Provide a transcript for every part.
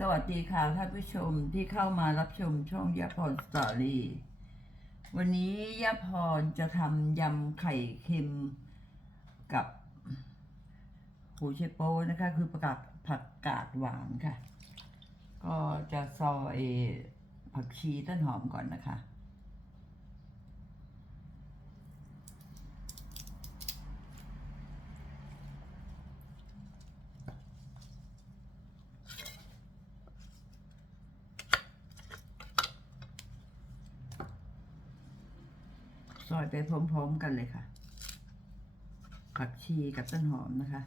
สวัสดีค่ะท่านผู้ชมที่เข้ามารับชมช่องยาพรสตอรี่วันนี้ยาพรจะทำยำไข่เค็มกับหูเชโปนะคะ คือประกาศผักกาดหวานค่ะ ก็จะซอยผักชีต้นหอมก่อนนะคะ อยไปพร้อมๆกันเลยค่ะผักชีกับต้นหอมนะคะ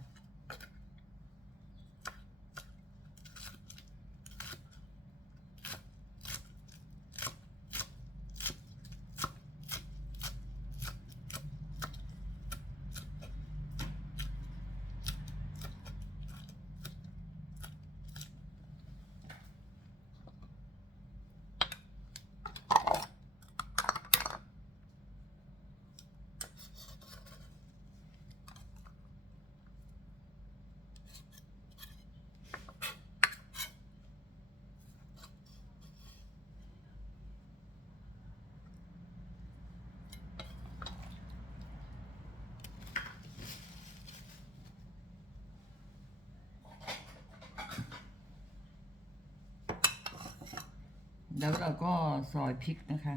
แล้วเราก็ซอยพริกนะคะ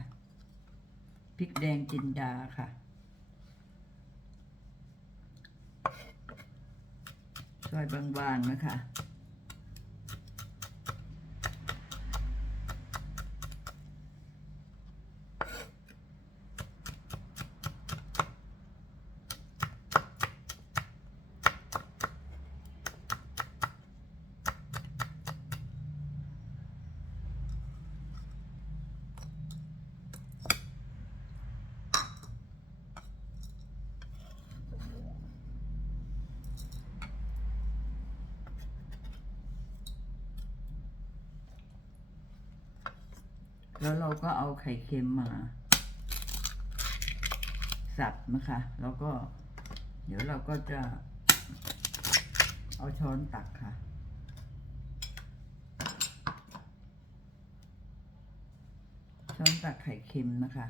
พริกแดงจินดาค่ะ ซอยบางๆนะคะ แล้วเราก็เอาไข่เค็มมา สับนะคะ แล้วก็ เดี๋ยวเราก็จะ เอาช้อนตักค่ะช้อนตักไข่เค็มนะคะ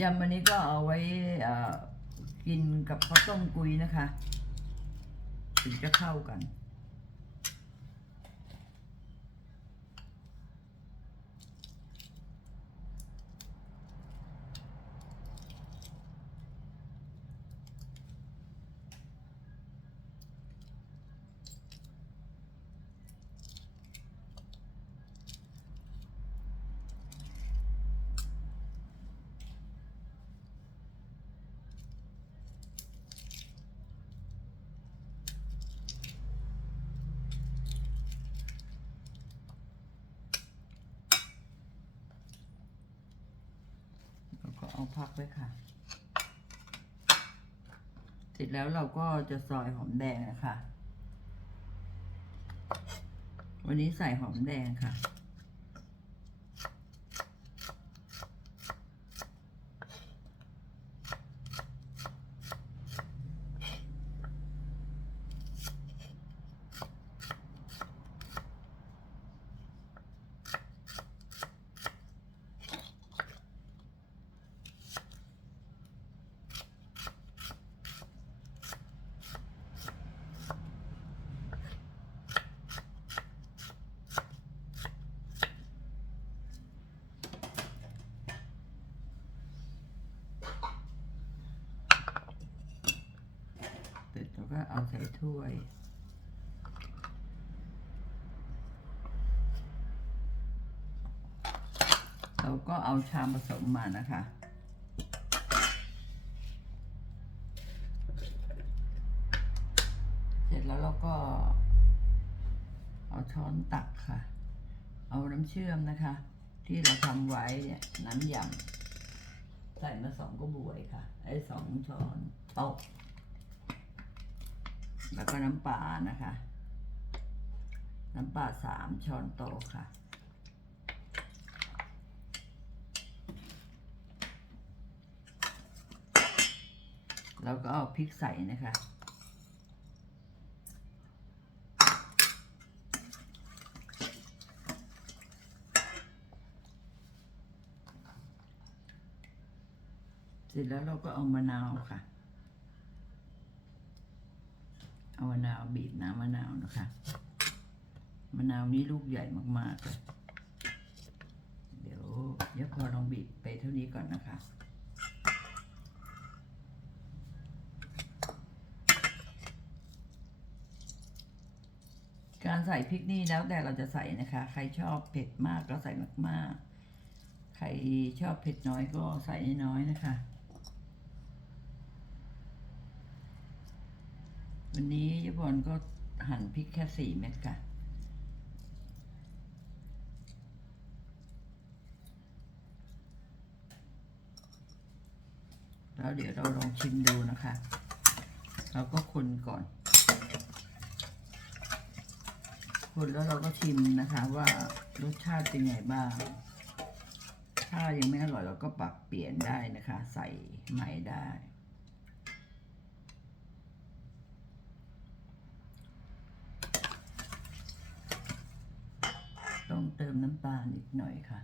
ยำอันนี้ก็เอาไว้อ่อกินกับข้าวต้มกุยนะคะ ถึงจะเข้ากัน เอาพักไว้ค่ะ เสร็จแล้วเราก็จะซอยหอมแดงนะคะ วันนี้ใส่หอมแดงค่ะ เสร็จแล้วก็เอาใส่ถ้วย เราก็เอาชามผสมมานะคะเสร็จแล้วเราก็ เอาช้อนตักค่ะ เอาน้ำเชื่อมนะคะ ที่เราทำไว้เนี่ยน้ำยำใส่มาสองกระบวยค่ะไอ้สองช้อนโต๊ะ แล้วก็น้ำปลานะคะ น้ำปลาสามช้อนโต๊ะค่ะ แล้วก็เอาพริกใส่นะคะเสร็จแล้วเราก็เอามะนาวค่ะ เอามะนาวบีบน้ำมะนาวนะคะ มะนาวนี้ลูกใหญ่มากๆเลยเดี๋ยวเดี๋ยวพอลองบีบไปเท่านี้ก่อนนะคะการใส่พริกนี่แล้วแต่เราจะใส่นะคะ ใครชอบเผ็ดมากก็ใส่มากๆ ใครชอบเผ็ดน้อยก็ใส่น้อยๆนะคะ วันนี้ยาบอลก็หั่นพริกแค่สี่เม็ดค่ะ แล้วเดี๋ยวเราลองชิมดูนะคะ เราก็คนก่อน คนแล้วเราก็ชิมนะคะว่ารสชาติเป็นไงบ้าง ถ้ายังไม่อร่อยเราก็ปรับเปลี่ยนได้นะคะ ใส่ใหม่ได้ ต้องเติ มน้ำตาลอีกหน่อยค่ะ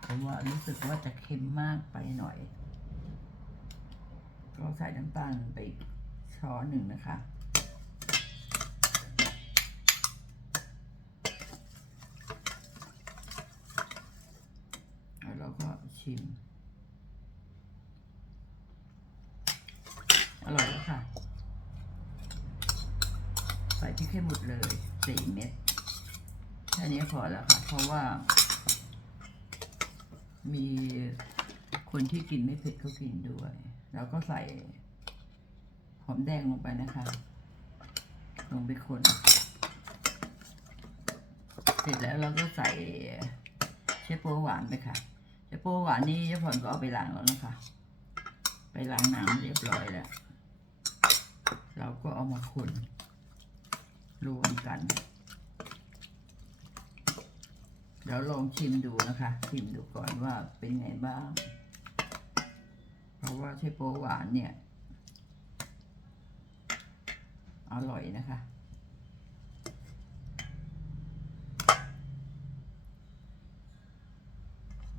เพราะว่ารู้สึกว่าจะเค็มมากไปหน่อย ก็ใส่น้ำตาลไปอีกช้อนหนึ่งนะคะ แล้วเราก็ชิม อร่อยแล้วค่ะ ใส่พริกให้หมดเลยสี่เม็ด แค่นี้พอแล้วค่ะ เพราะว่า มีคนที่กินไม่เผ็ดเขากินด้วย แล้วก็ใส่หอมแดงลงไปนะคะ ลงไปคน เสร็จแล้วเราก็ใส่เชฟโปหวานไปค่ะเชฟโปหวานนี่เจ้าผอนก็เอาไปล้างแล้วนะคะ ไปล้างน้ำเรียบร้อยแล้ว เราก็เอามาคนรวมกัน เดี๋ยวลองชิมดูนะคะ ชิมดูก่อนว่าเป็นไงบ้าง เพราะว่าเชฟโปหวานเนี่ย อร่อยนะคะ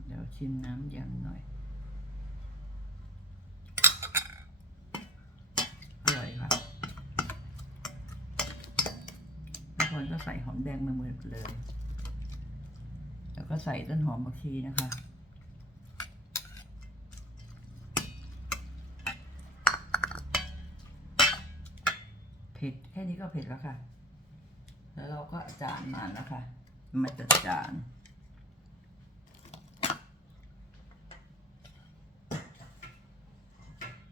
เดี๋ยวชิมน้ำยำหน่อย อร่อยค่ะทุกคนก็ใส่หอมแดงมาหมดเลย ก็ใส่ต้นหอมผักชีนะคะ เผ็ดแค่นี้ก็เผ็ดแล้วค่ะ แล้วเราก็จานมานะคะมาจัดจาน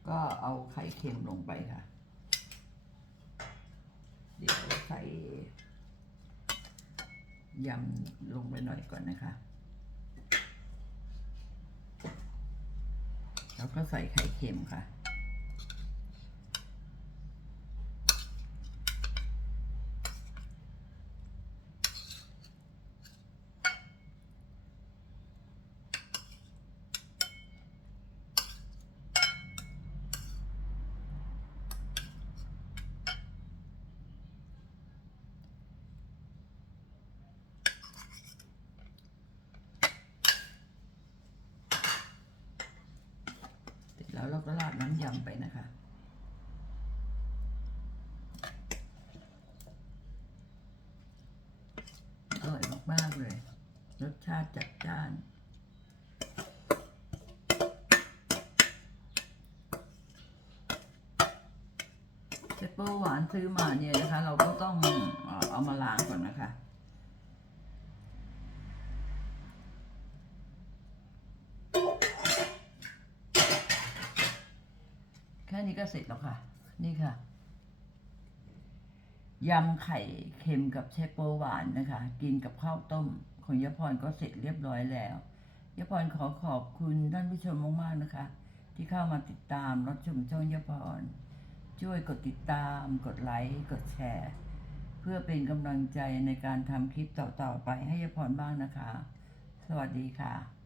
ก็เอาไข่เค็มลงไปค่ะ เดี๋ยวใส่ ยำลงไปหน่อยก่อนนะคะ แล้วก็ใส่ไข่เค็มค่ะ เราก็ราดน้ำยำไปนะคะ อร่อยมากๆเลย รสชาติจัดจ้านเจเปิลหวานซื้อมาเนี่ยนะคะ เราก็ต้องเอามาล้างก่อนนะคะ นี้ก็เสร็จแล้วค่ะ นี่ค่ะยำไข่เค็มกับเชโปหวานนะคะ กินกับข้าวต้มของยพรก็เสร็จเรียบร้อยแล้วยพรขอขอบคุณท่านผู้ชมมากๆนะคะ ที่เข้ามาติดตามรับชมช่องยพร ช่วยกดติดตาม กดไลค์กดแชร์ เพื่อเป็นกำลังใจในการทำคลิปต่อๆไปให้ยพรบ้างนะคะ สวัสดีค่ะ